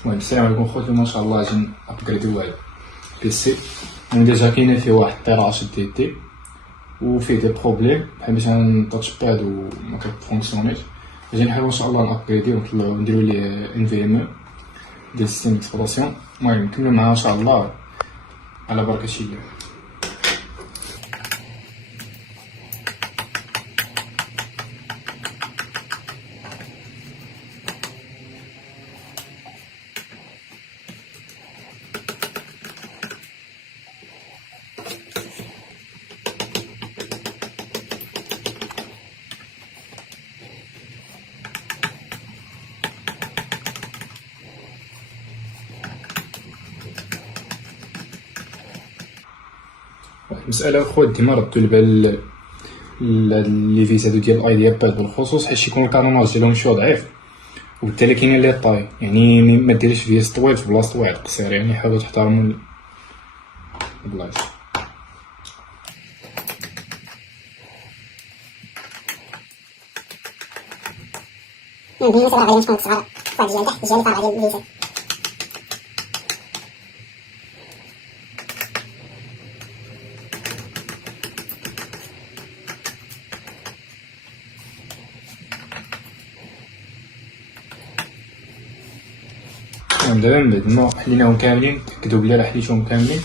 المهم السلام عليكم خوتي، ما شاء الله اجي ابغريديو واحد بيسي انا ديجا كاينه فيه واحد الطيراج دي وفيه دي بروبليم بحال مثلا التاتش باد وما كتفونكسيونيش. اجي نحاول ان شاء الله نابغريديو ونطلعو نديرو ليه ان في ام ديال السيستم ديكسبلوطاسيون. المهم نكملو معاه ان شاء الله على بركه الله. المسألة خوات ديما ردو البال لي فيز هادو ديال الايديا باد بالخصوص، حيت يكون الكاروناج ديالهم شويه ضعيف وبالتالي كاينين لي طاي، يعني ما ديريش فيز طويل في بلاصة واحد قصير، يعني حاولوا تحترموا البلايص. بالنسبة للعملية مش صغار فهاد الجهة تحت الجهة اللي طالعة ديال الفيزات. دابا من بعد ما حليناهم كاملين تأكدو بلي راه حليتهم كاملين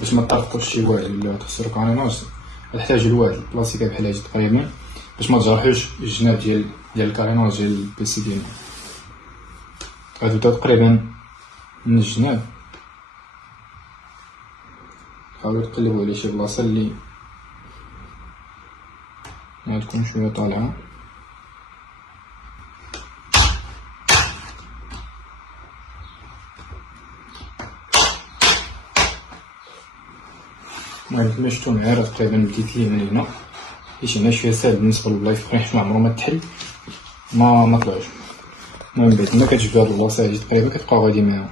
باش مطرقوش شي واحد ولا تخسرو كاريناج. غتحتاجو لواحد البلاصيكه بحال هادي تقريبا باش متجرحوش الجناب ديال الكاريناج ديال البيسي ديالنا. غتبداو تقريبا من الجناب، حاولو تقلبو على شي بلاصة اللي ما تكون شوية طالعة. المهم كما شفتو معايا راه تقريبا بديت ليه من هنا، حيت هنا شويه ساهل بالنسبه للبلايص الاخرين حيت معمرو ما تحل ما طلعوش. المهم بعد ما كتجبدو هاد البلاصه هادي تقريبا كتبقاو غادي معاها.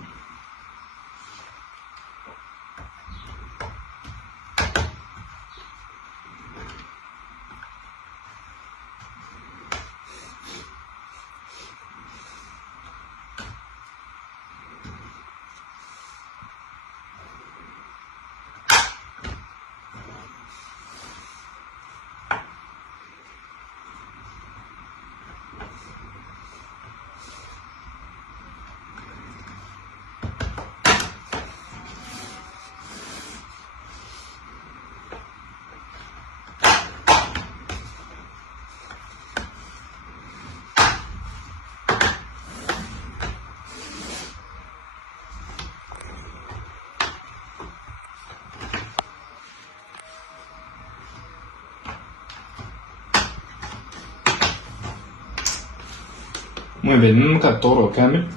المهم بعد ما كدوروه كامل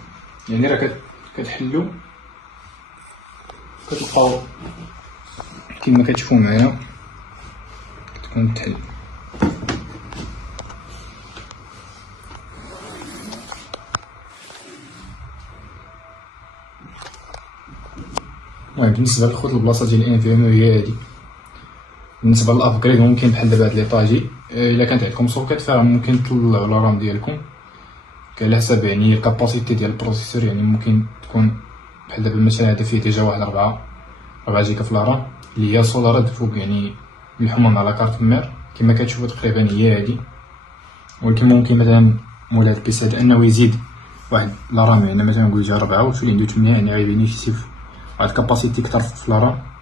يعني راه كتحلو كتلقاو كيما كتشوفو معايا كتكون تحل. المهم بالنسبه للخوت البلاصه ديال الان في ام هي هادي. بالنسبه للابغريد ممكن بحال دابا هاد لي طاجي الا كانت عندكم سوكيت فممكن تطلعوا لا رام ديالكم على حسب يعني الكاباسيتي ديال البروسيسور، يعني ممكن تكون بحال دابا مثلا هذا فيه ديجا واحد 4 جيجا في الرام اللي هي سولارد فوق، يعني ملحومه على كارت مير كما كتشوفوا تقريبا هي هادي. ولكن ممكن مثلا مول هاد البيس هذا انه يزيد واحد لا رام، يعني مثلا نقول جا 4 وتولي عنده 8، يعني غيبينيفيسي واحد الكاباسيتي كتر في الرام.